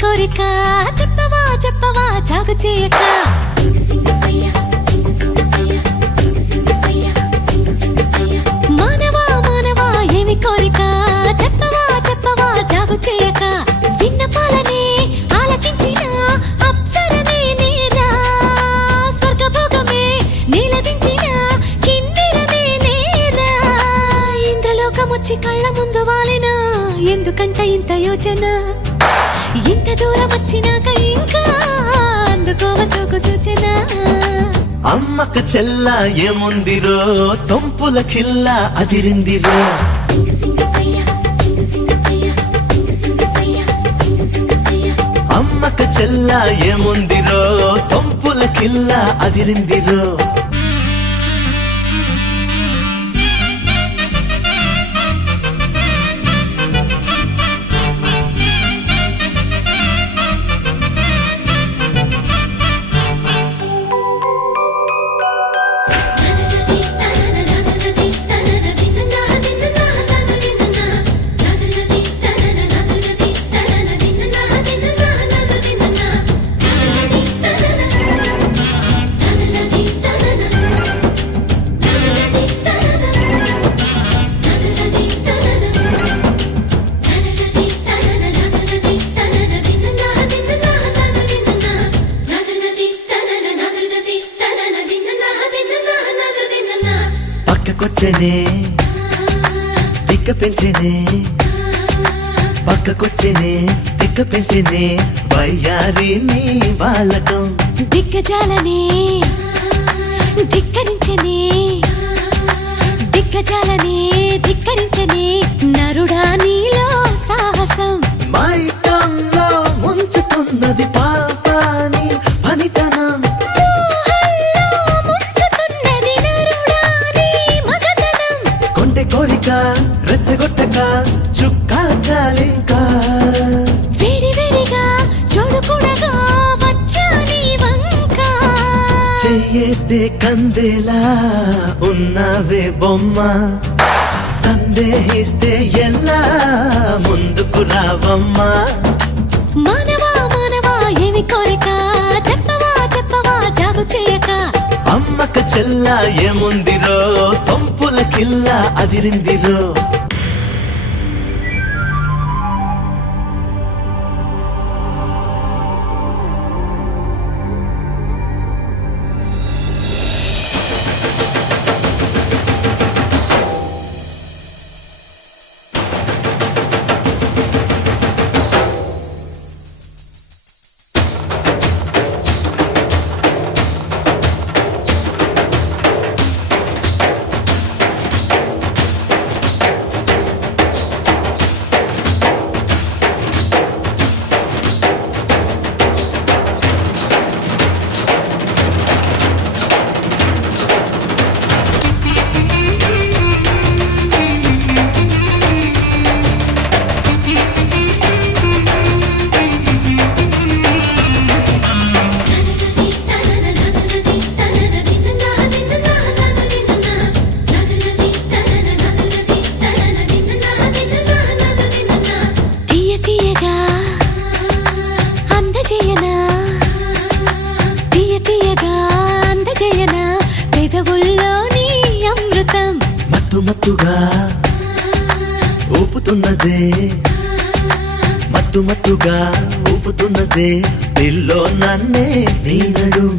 కోరిక చెప్పవా చెప్పవా జాగు చేయక మానవా మానవా ఏమి కోరిక చెప్పవా చెప్పవా జాగు చేయక విన్నపాలనే ఆలకించిన అప్సరనే నేరా స్వర్గభోగమే నీలదించిన కిన్నెరనే నేరా ఇంద్రలోకమొచ్చి కళ్ళ ముందు వాలినా ఎందుకంట ఇంత యోచన ఇంత దూరం వచ్చినాక ఇంకా అందుకోవ సోకు సూచన అమ్మక చెల్ల ఏముందిరో సొంపుల కిల్ల అదిరిందిరో అమ్మక చెల్ల ఏముందిరో సొంపుల కిల్ల అదిరిందిరో పక్కకొచ్చనే దిక్క పెంచనే పక్కకొచ్చనే దిక్క పెంచనే వయ్యారి నీ బాలకం దిగ్గజాలనే ధిక్కరించనే దిగ్గజాలనే ధిక్కరించనే నరుడా నీలో సాహసం మైకంలో ముంచుతున్నది పాపాని పనితనం కొంటె కోరిక రెచ్చగొట్టక చుక్కాల చాలింకా వేడి వేడిగా చూడకూడగా వచ్చా నీ వంక చెయ్యేస్తే కందేలా ఉన్నావే బొమ్మ సందేహిస్తే ఎలా ముందుకు రావమ్మా మానవా మానవా ఏమి కోరిక చెప్పవా చెప్పవా జాగు చేయక అమ్మక చెల్ల ఏముందిరో సొంపుల కిల్ల అదిరిందిరో మత్తుగా ఊపుతున్నదే మత్తుగా ఊపుతున్నదే పిల్లో నన్నే నీ నడుం